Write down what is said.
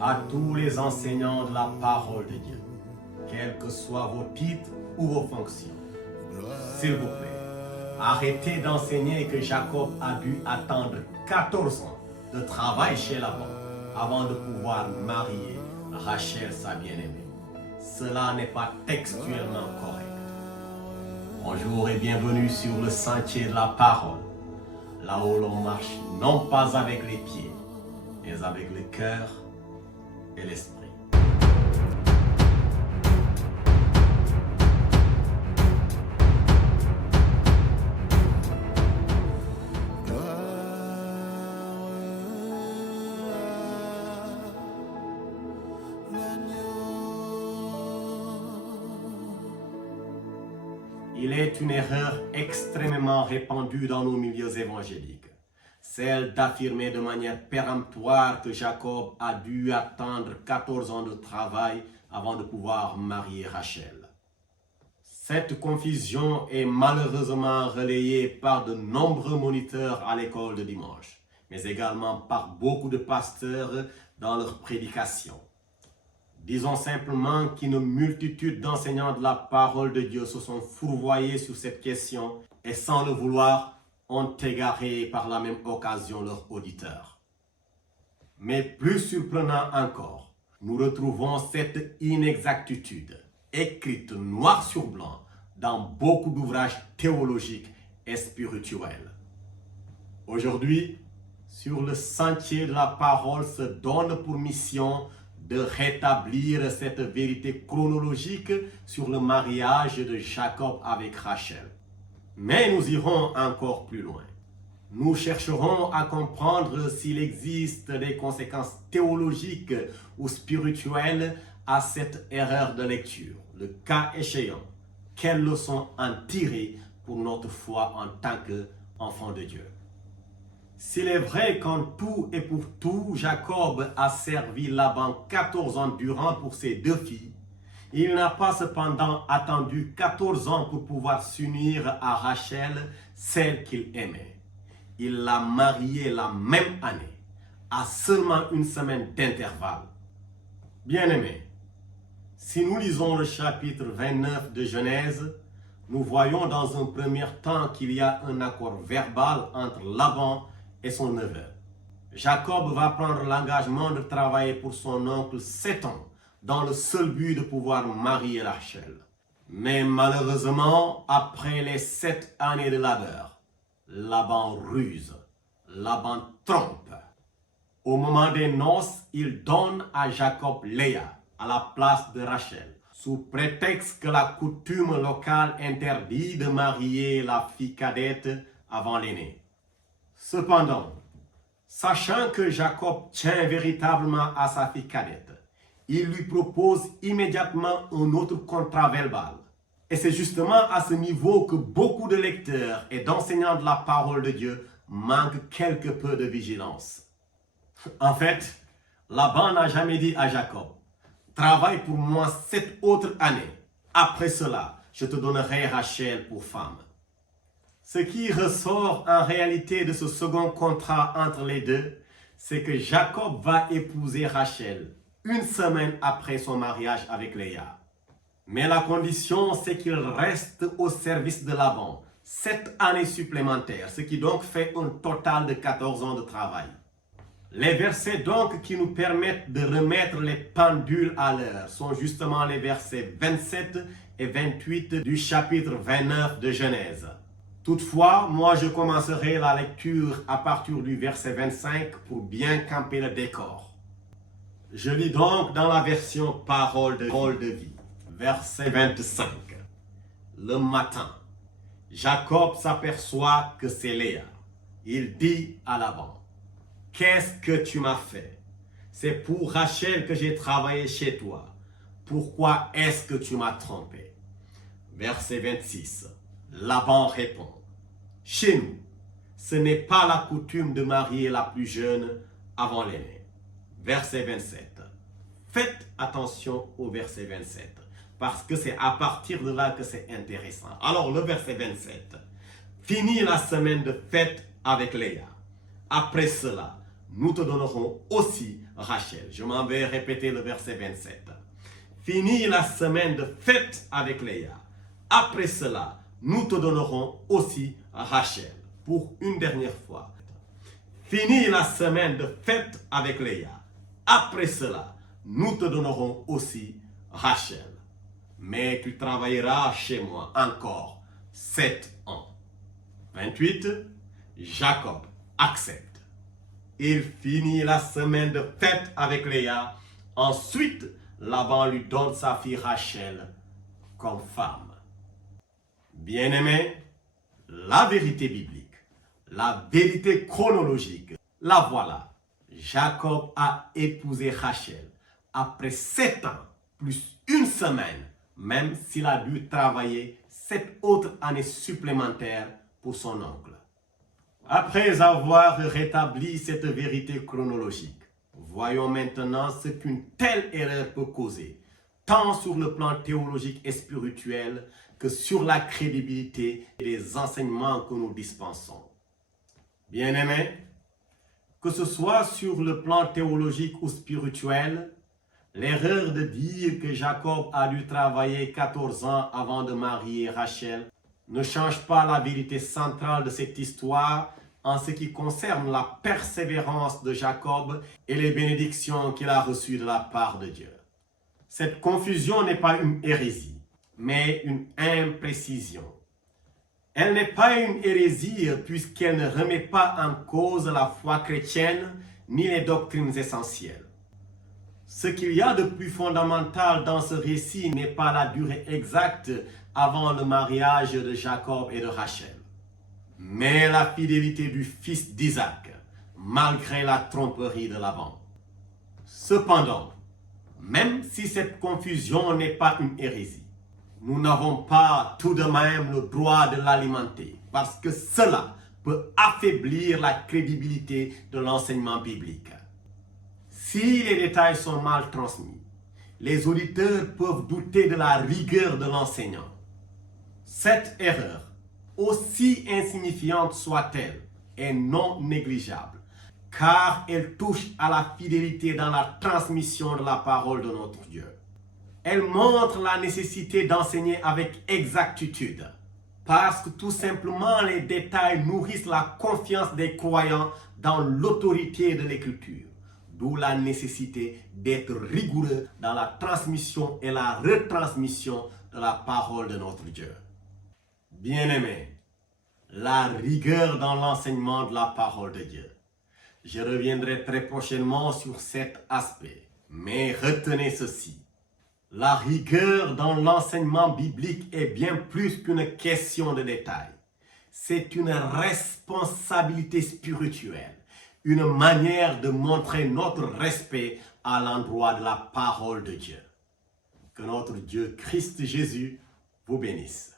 à tous les enseignants de la parole de Dieu, quels que soient vos titres ou vos fonctions. S'il vous plaît, arrêtez d'enseigner que Jacob a dû attendre 14 ans de travail chez Laban avant de pouvoir marier Rachel, sa bien-aimée. Cela n'est pas textuellement correct. Bonjour et bienvenue sur le sentier de la parole, là où l'on marche non pas avec les pieds, mais avec le cœur et l'esprit. Il est une erreur extrêmement répandue dans nos milieux évangéliques, celle d'affirmer de manière péremptoire que Jacob a dû attendre 14 ans de travail avant de pouvoir marier Rachel. Cette confusion est malheureusement relayée par de nombreux moniteurs à l'école de dimanche, mais également par beaucoup de pasteurs dans leurs prédications. Disons simplement qu'une multitude d'enseignants de la parole de Dieu se sont fourvoyés sur cette question et sans le vouloir, ont égaré par la même occasion leurs auditeurs. Mais plus surprenant encore, nous retrouvons cette inexactitude écrite noir sur blanc dans beaucoup d'ouvrages théologiques et spirituels. Aujourd'hui, sur le sentier de la parole se donne pour mission de rétablir cette vérité chronologique sur le mariage de Jacob avec Rachel. Mais nous irons encore plus loin. Nous chercherons à comprendre s'il existe des conséquences théologiques ou spirituelles à cette erreur de lecture. Le cas échéant, quelles leçons en tirer pour notre foi en tant qu'enfant de Dieu? S'il est vrai qu'en tout et pour tout, Jacob a servi Laban 14 ans durant pour ses deux filles, il n'a pas cependant attendu 14 ans pour pouvoir s'unir à Rachel, celle qu'il aimait. Il l'a mariée la même année, à seulement une semaine d'intervalle. Bien-aimés, si nous lisons le chapitre 29 de Genèse, nous voyons dans un premier temps qu'il y a un accord verbal entre Laban et son neveu. Jacob va prendre l'engagement de travailler pour son oncle 7 ans, dans le seul but de pouvoir marier Rachel. Mais malheureusement, après les 7 années de labeur, Laban ruse, Laban trompe. Au moment des noces, il donne à Jacob Léa à la place de Rachel, sous prétexte que la coutume locale interdit de marier la fille cadette avant l'aînée. Cependant, sachant que Jacob tient véritablement à sa fille cadette, il lui propose immédiatement un autre contrat verbal. Et c'est justement à ce niveau que beaucoup de lecteurs et d'enseignants de la parole de Dieu manquent quelque peu de vigilance. En fait, Laban n'a jamais dit à Jacob, « Travaille pour moi 7 autres années. Après cela, je te donnerai Rachel pour femme. » Ce qui ressort en réalité de ce second contrat entre les deux, c'est que Jacob va épouser Rachel une semaine après son mariage avec Léa. Mais la condition, c'est qu'il reste au service de Laban 7 années supplémentaires, ce qui donc fait un total de 14 ans de travail. Les versets donc qui nous permettent de remettre les pendules à l'heure sont justement les versets 27 et 28 du chapitre 29 de Genèse. Toutefois, moi je commencerai la lecture à partir du verset 25 pour bien camper le décor. Je lis donc dans la version Parole de vie, verset 25. Le matin, Jacob s'aperçoit que c'est Léa. Il dit à Laban, « Qu'est-ce que tu m'as fait? C'est pour Rachel que j'ai travaillé chez toi. Pourquoi est-ce que tu m'as trompé? » Verset 26. Laban répond, « Chez nous, ce n'est pas la coutume de marier la plus jeune avant l'aînée. » Verset 27. Faites attention au verset 27, parce que c'est à partir de là que c'est intéressant. Alors le verset 27. Finis la semaine de fête avec Léa. Après cela, nous te donnerons aussi Rachel. Je m'en vais répéter le verset 27. Finis la semaine de fête avec Léa. Après cela, nous te donnerons aussi Rachel. Pour une dernière fois. Finis la semaine de fête avec Léa. Après cela, nous te donnerons aussi Rachel. Mais tu travailleras chez moi encore 7 ans. 28. Jacob accepte. Il finit la semaine de fête avec Léa. Ensuite, Laban lui donne sa fille Rachel comme femme. Bien-aimés, la vérité biblique, la vérité chronologique, la voilà. Jacob a épousé Rachel après 7 ans plus une semaine, même s'il a dû travailler 7 autres années supplémentaires pour son oncle. Après avoir rétabli cette vérité chronologique, voyons maintenant ce qu'une telle erreur peut causer, tant sur le plan théologique et spirituel que sur la crédibilité des enseignements que nous dispensons. Bien-aimés, que ce soit sur le plan théologique ou spirituel, l'erreur de dire que Jacob a dû travailler 14 ans avant de marier Rachel ne change pas la vérité centrale de cette histoire en ce qui concerne la persévérance de Jacob et les bénédictions qu'il a reçues de la part de Dieu. Cette confusion n'est pas une hérésie, mais une imprécision. Elle n'est pas une hérésie puisqu'elle ne remet pas en cause la foi chrétienne ni les doctrines essentielles. Ce qu'il y a de plus fondamental dans ce récit n'est pas la durée exacte avant le mariage de Jacob et de Rachel, mais la fidélité du fils d'Isaac, malgré la tromperie de Laban. Cependant, même si cette confusion n'est pas une hérésie, nous n'avons pas tout de même le droit de l'alimenter, parce que cela peut affaiblir la crédibilité de l'enseignement biblique. Si les détails sont mal transmis, les auditeurs peuvent douter de la rigueur de l'enseignant. Cette erreur, aussi insignifiante soit-elle, est non négligeable, car elle touche à la fidélité dans la transmission de la parole de notre Dieu. Elle montre la nécessité d'enseigner avec exactitude, parce que tout simplement les détails nourrissent la confiance des croyants dans l'autorité de l'Écriture, d'où la nécessité d'être rigoureux dans la transmission et la retransmission de la parole de notre Dieu. Bien-aimés, la rigueur dans l'enseignement de la parole de Dieu. Je reviendrai très prochainement sur cet aspect, mais retenez ceci. La rigueur dans l'enseignement biblique est bien plus qu'une question de détail. C'est une responsabilité spirituelle, une manière de montrer notre respect à l'endroit de la parole de Dieu. Que notre Dieu Christ Jésus vous bénisse.